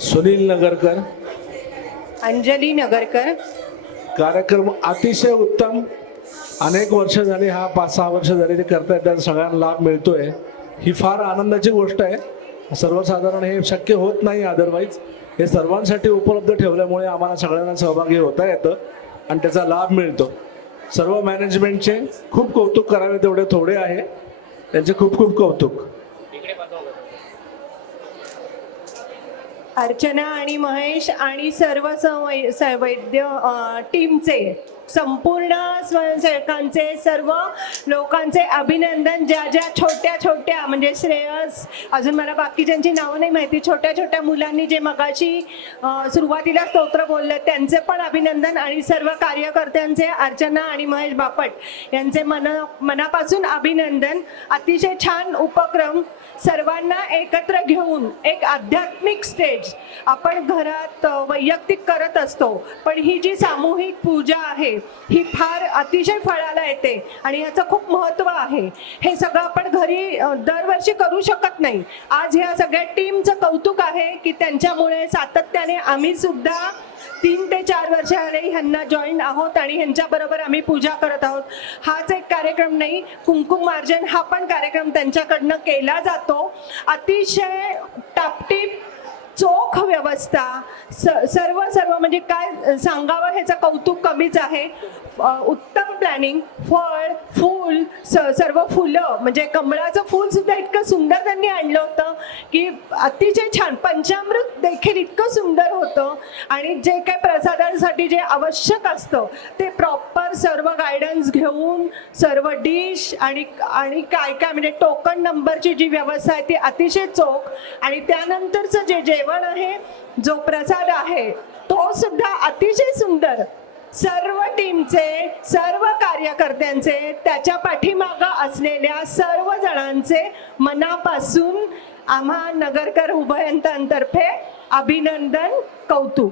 सुनील नगरकर. अंजली नगरकर. कार्यक्रम अतिशय उत्तम. अनेक वर्ष झाली, हा 5-6 वर्ष झाली ते करतायत, त्याचा सगळ्यांना लाभ मिळतोय. ही फार आनंदाची गोष्ट आहे. सर्वसाधारण हे शक्य होत नाही. अदरवाईज हे सर्वांसाठी उपलब्ध ठेवल्यामुळे आम्हाला सगळ्यांना सहभागी होता येतं आणि त्याचा लाभ मिळतो. सर्व मॅनेजमेंटचे खूप कौतुक करावे तेवढे थोडे आहे. त्यांचे खूप खूप कौतुक. अर्चना आणि महेश आणि सर्व वैद्य टीमचे, संपूर्ण स्वयंसेवकांचे, सर्व लोकांचे अभिनंदन. ज्या ज्या छोट्या छोट्या म्हणजे श्रेयस, अजून मला बाकीच्यांची नावं नाही माहिती, छोट्या छोट्या मुलांनी जे मगाशी सुरुवातीला स्तोत्र बोलले त्यांचे पण अभिनंदन. आणि सर्व कार्यकर्त्यांचे, अर्चना आणि महेश बापट यांचे मनापासून अभिनंदन. अतिशय छान उपक्रम. सर्वांना एकत्र घेऊन एक आध्यात्मिक स्टेज आपण घरात वैयक्तिक करत असतो, पण ही जी सामूहिक पूजा आहे ही फार अतिशय फळाला येते आणि याचं खूप महत्त्व आहे. हे सगळं आपण घरी दरवर्षी करू शकत नाही. आज ह्या सगळ्या टीमचं कौतुक आहे की त्यांच्यामुळे सातत्याने आम्ही सुद्धा 3 ते 4 वर्ष आले ह्यांना जॉईन आहोत आणि ह्यांच्याबरोबर आम्ही पूजा करत आहोत. हाच एक कार्यक्रम नाही, कुंकुम मार्जन हा पण कार्यक्रम त्यांच्याकडनं केला जातो. अतिशय टापटीप चोख व्यवस्था, सर्व म्हणजे काय सांगावं, ह्याचं कौतुक कमीच आहे. उत्तम प्लॅनिंग. फळ, फूल, सर्व फुलं म्हणजे कमळाचं फूल सुद्धा इतकं सुंदर त्यांनी आणलं होतं की अतिशय छान. पंचामृत देखील इतकं सुंदर होतं आणि जे काय प्रसादांसाठी जे आवश्यक असतं ते प्रॉपर सर्व गायडन्स घेऊन, सर्व डिश आणि काय काय म्हणजे टोकन नंबरची जी व्यवस्था आहे ती अतिशय चोख. आणि त्यानंतरचं जे जेवण आहे, जो प्रसाद आहे तो सुद्धा अतिशय सुंदर. सर्व टीमचे, सर्व कार्यकर्त्यांचे, त्याच्या पाठीमागं असलेल्या सर्व जणांचे मनापासून आम्हा नगरकर उभयंतांतर्फे अभिनंदन, कौतुक.